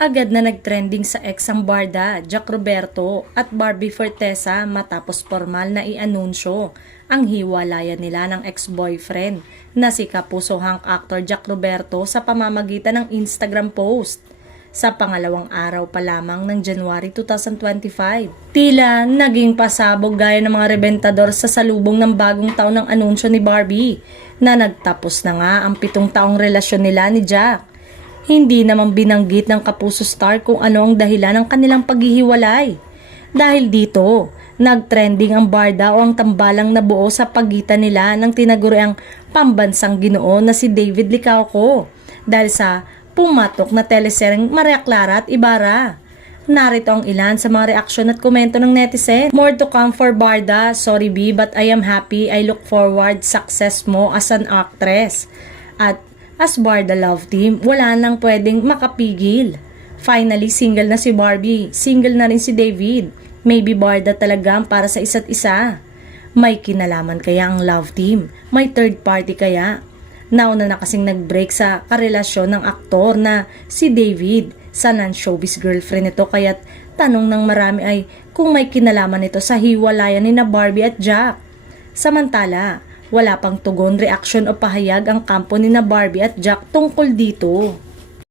Agad na nagtrending sa ex ang Barda, Jack Roberto at Barbie Fortesa matapos formal na i-anunsyo ang hiwalayan nila ng ex-boyfriend na si kapusohang actor Jack Roberto sa pamamagitan ng Instagram post. Sa pangalawang araw pa lamang ng January 2025. Tila naging pasabog gaya ng mga rebentador sa salubong ng bagong taon ng anunsyo ni Barbie na nagtapos na nga ang 7 taong relasyon nila ni Jack. Hindi naman binanggit ng Kapuso Star kung ano ang dahilan ng kanilang paghihiwalay. Dahil dito, nagtrending ang barda o ang tambalang nabuo sa pagitan nila ng tinaguriang pambansang Ginoo na si David Licauco dahil sa pumatok na teleseryeng Maria Clara at Ibarra. Narito ang ilan sa mga reaksyon at komento ng netizen. More to come for Barda. Sorry B, but I am happy. I look forward success mo as an actress. At as Barda Love Team, wala nang pwedeng makapigil. Finally, single na si Barbie. Single na rin si David. Maybe Barda talaga ang para sa isa't isa. May kinalaman kaya ang Love Team? May third party kaya? Nauna na kasing nag-break sa karelasyon ng aktor na si David sa non-showbiz girlfriend nito, kaya't tanong ng marami ay kung may kinalaman ito sa hiwalayan ni na Barbie at Jack. Samantala, wala pang tugon, reaksyon o pahayag ang kampo ni na Barbie at Jack tungkol dito.